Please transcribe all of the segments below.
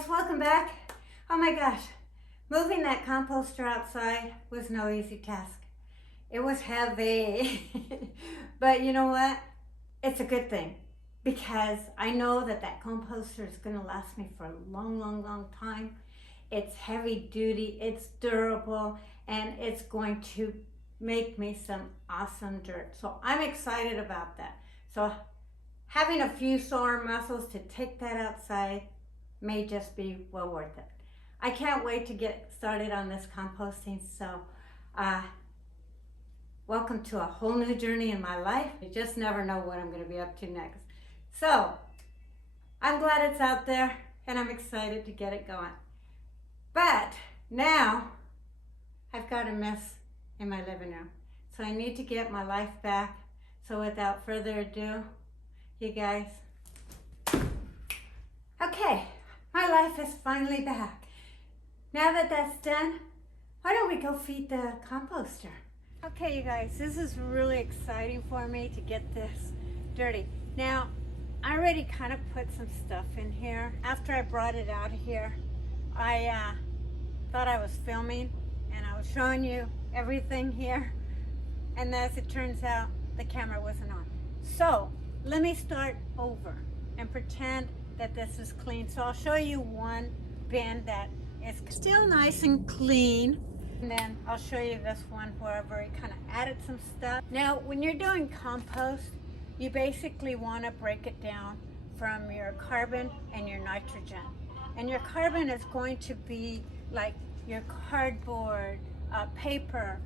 guys, welcome back. Oh my gosh, moving that composter outside was no easy task. It was heavy, but you know what? It's a good thing because I know that that composter is going to last me for a long time. It's heavy duty, it's durable, and it's going to make me some awesome dirt. So I'm excited about that. So having a few sore muscles to take that outside may just be well worth it. I can't wait to get started on this composting. So welcome to a whole new journey in my life. You just never know what I'm going to be up to next. So I'm glad it's out there and I'm excited to get it going. But now I've got a mess in my living room. So I need to get my life back. So without further ado, you guys. Okay, my life is finally back. Now that that's done, why don't we go feed the composter? Okay, you guys, this is really exciting for me to get this dirty. Now, I already kind of put some stuff in here. After I brought it out of here, I thought I was filming and I was showing you everything here. And as it turns out, the camera wasn't on. So let me start over and pretend that this is clean. So I'll show you one bin that is still nice and clean. And then I'll show you this one where I've already kind of added some stuff. Now, when you're doing compost, you basically want to break it down from your carbon and your nitrogen. And your carbon is going to be like your cardboard, paper,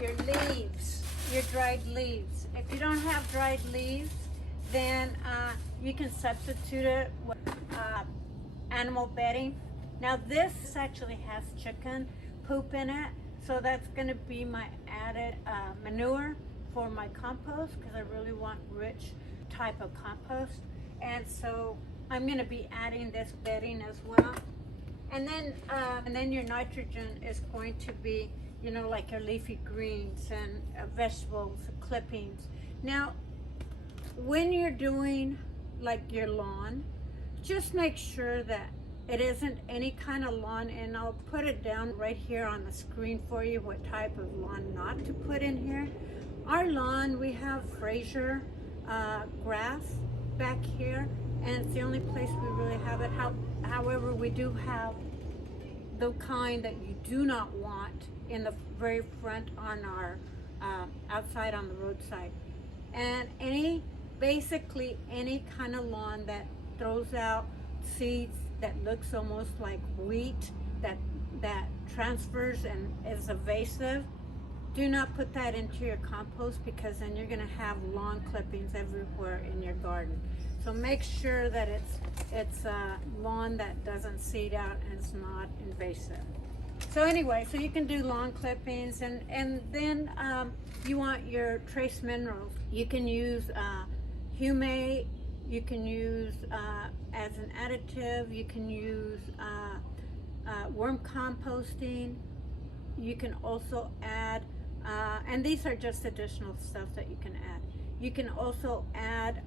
your leaves, your dried leaves. If you don't have dried leaves, then you can substitute it with animal bedding. Now this actually has chicken poop in it, so that's going to be my added manure for my compost because I really want rich type of compost. And so I'm going to be adding this bedding as well. And then your nitrogen is going to be, you know, like your leafy greens and vegetables, clippings. Now, when you're doing like your lawn, just make sure that it isn't any kind of lawn, and I'll put it down right here on the screen for you what type of lawn not to put in here. Our lawn, we have Fraser grass back here, and it's the only place we really have it. However, we do have the kind that you do not want in the very front on our outside on the roadside. And basically any kind of lawn that throws out seeds that looks almost like wheat, that transfers and is evasive, do not put that into your compost because then you're going to have lawn clippings everywhere in your garden. So make sure that it's a lawn that doesn't seed out and it's not invasive. So anyway, so you can do lawn clippings, and then you want your trace minerals. You can use humate, you can use as an additive, you can use worm composting. You can also add, and these are just additional stuff that you can add. You can also add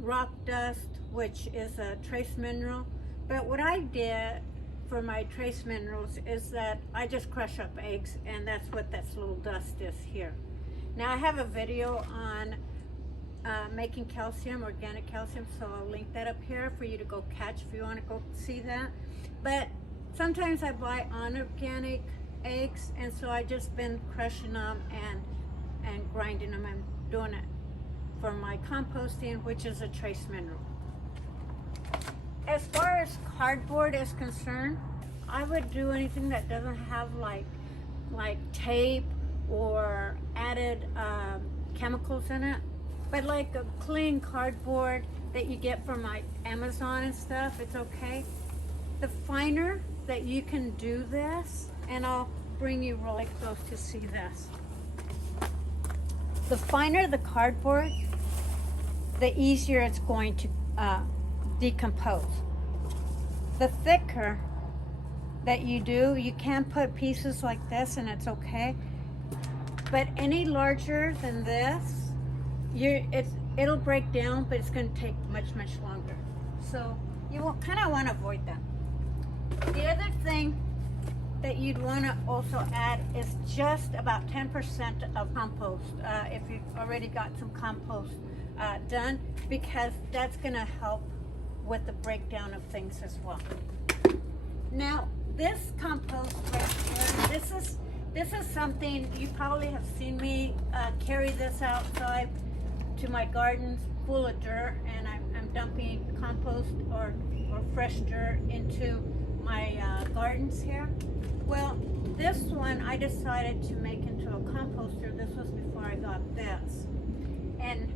rock dust, which is a trace mineral. But what I did for my trace minerals is that I just crush up eggs, and that's what this little dust is here. Now I have a video on making calcium, organic calcium, so I'll link that up here for you to go catch if you want to go see that. But sometimes I buy unorganic eggs, and so I just been crushing them and grinding them and doing it for my composting, which is a trace mineral. As far as cardboard is concerned, I would do anything that doesn't have like tape or added chemicals in it. But like a clean cardboard that you get from like Amazon and stuff, it's okay. The finer that you can do this, and I'll bring you really close to see this. The finer the cardboard, the easier it's going to decompose. The thicker that you do, you can put pieces like this and it's okay. But any larger than this, it'll break down, but it's going to take much longer. So you will kind of want to avoid that. The other thing that you'd want to also add is just about 10% of compost if you've already got some compost done, because that's going to help with the breakdown of things as well. Now this compost right here, this is something you probably have seen me carry this outside to my gardens full of dirt, and I'm dumping compost or fresh dirt into my gardens here. Well, this one I decided to make into a composter. This was before I got this. And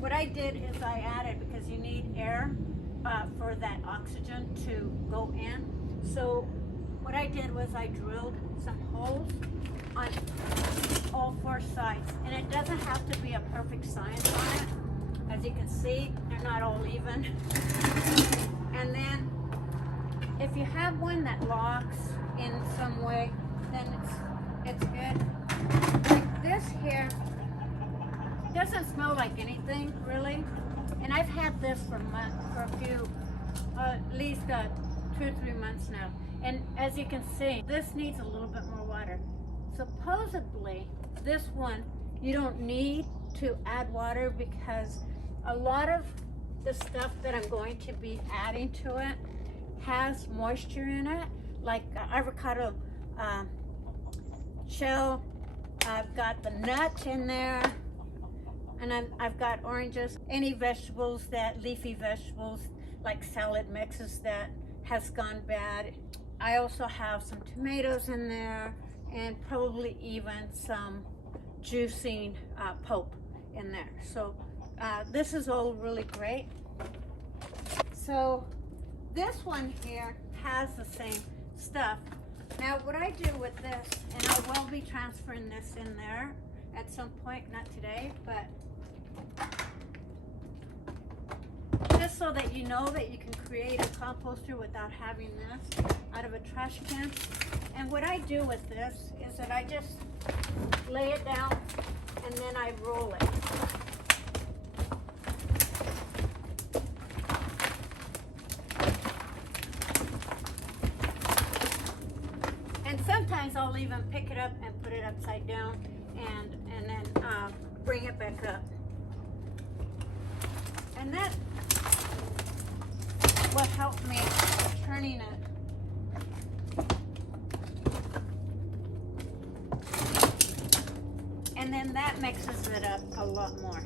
what I did is I added, because you need air for that oxygen to go in. So what I did was I drilled some holes on all 4 sides. And it doesn't have to be a perfect science on it. As you can see, they're not all even. And then if you have one that locks in some way, then it's good. Like this here doesn't smell like anything really, and I've had this for months, for a few, at least 2 or 3 months now. And as you can see, this needs a little bit more water. Supposedly, this one you don't need to add water, because a lot of the stuff that I'm going to be adding to it has moisture in it, like avocado shell. I've got the nut in there, and I've got oranges, any vegetables, that leafy vegetables like salad mixes that has gone bad. I also have some tomatoes in there, and probably even some juicing pulp in there. So this is all really great. So this one here has the same stuff. Now what I do with this, and I will be transferring this in there at some point, not today, but just so that you know that you can create a composter without having this out of a trash can. And what I do with this is that I just lay it down and then I roll it. And sometimes I'll even pick it up and put it upside down and then bring it back up. And that will help me turning it. And then that mixes it up a lot more.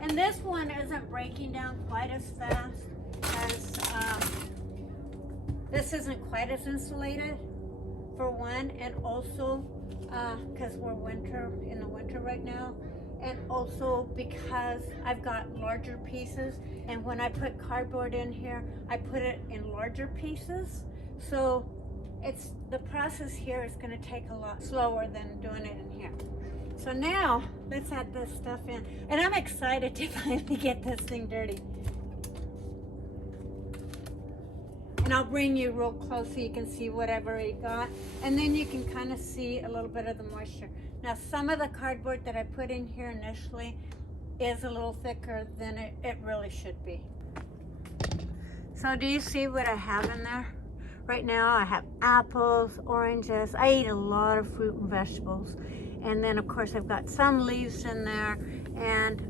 And this one isn't breaking down quite as fast as this isn't quite as insulated, for one, and also because we're in the winter right now, and also because I've got larger pieces, and when I put cardboard in here, I put it in larger pieces. So the process here is going to take a lot slower than doing it in here. So now let's add this stuff in, and I'm excited to finally get this thing dirty. And I'll bring you real close so you can see what I've already got, and then you can kind of see a little bit of the moisture. Now some of the cardboard that I put in here initially is a little thicker than it really should be. So do you see what I have in there? Right now I have apples, oranges. I eat a lot of fruit and vegetables. And then of course I've got some leaves in there, and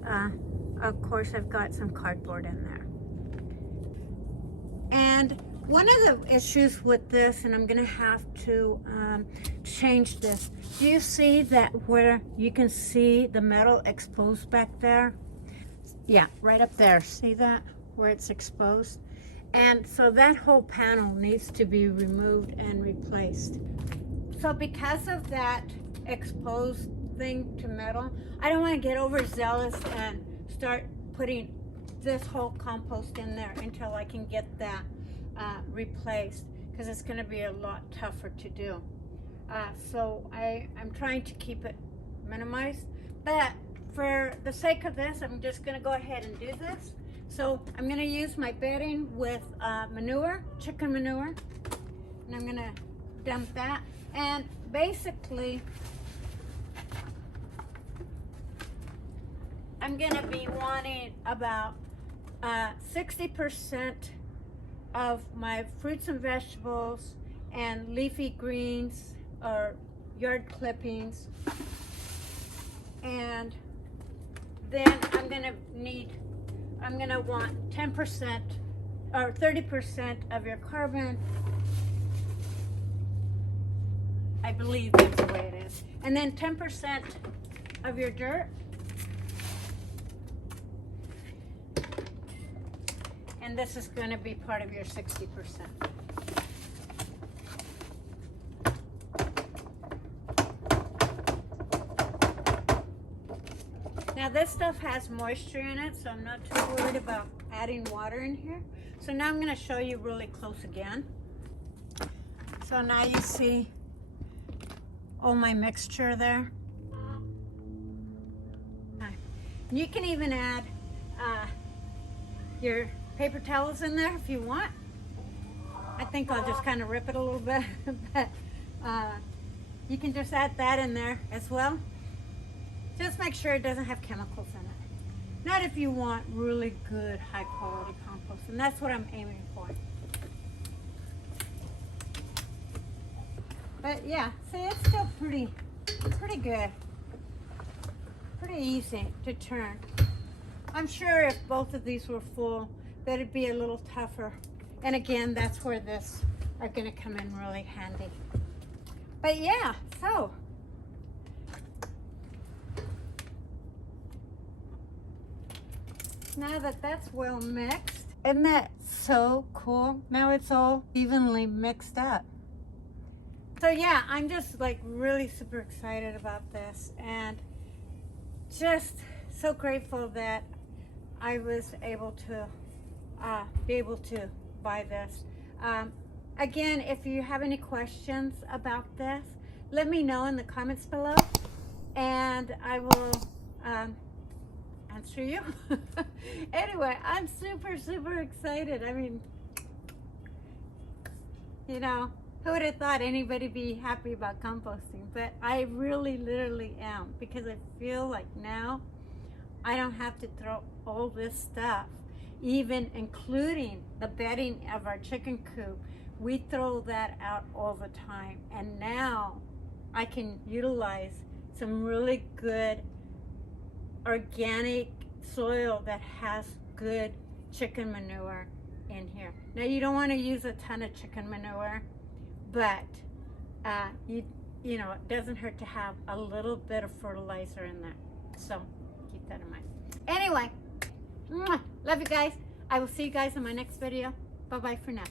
of course I've got some cardboard in there. And one of the issues with this, and I'm gonna have to change this. Do you see that where you can see the metal exposed back there? Yeah, right up there. See that? Where it's exposed? And so that whole panel needs to be removed and replaced. So because of that exposed thing to metal, I don't want to get overzealous and start putting this whole compost in there until I can get that replaced, because it's going to be a lot tougher to do. So I'm trying to keep it minimized, but for the sake of this, I'm just going to go ahead and do this. So I'm going to use my bedding with manure, chicken manure, and I'm going to dump that. And basically I'm gonna be wanting about 60% of my fruits and vegetables and leafy greens or yard clippings, and then I'm gonna want 10% or 30% of your carbon. I believe that's the way it is. And then 10% of your dirt. And this is going to be part of your 60%. Now this stuff has moisture in it, so I'm not too worried about adding water in here. So now I'm going to show you really close again. So now you see all my mixture there. You can even add your paper towels in there if you want. I think I'll just kind of rip it a little bit, but you can just add that in there as well. Just make sure it doesn't have chemicals in it. Not if you want really good high quality compost, and that's what I'm aiming for. But yeah, see, it's still pretty good. Pretty easy to turn. I'm sure if both of these were full, that'd be a little tougher. And again, that's where this are gonna come in really handy. But yeah, so. Now that that's well mixed, isn't that so cool? Now it's all evenly mixed up. So yeah, I'm just like really super excited about this, and just so grateful that I was able to buy this. Again, if you have any questions about this, let me know in the comments below, and I will answer you. Anyway, I'm super excited. I mean, you know, who would have thought anybody be happy about composting? But I really literally am, because I feel like now I don't have to throw all this stuff, even including the bedding of our chicken coop. We throw that out all the time, and now I can utilize some really good organic soil that has good chicken manure in here. Now you don't want to use a ton of chicken manure, but you know, it doesn't hurt to have a little bit of fertilizer in there. So keep that in mind. Anyway, love you guys. I will see you guys in my next video. Bye bye for now.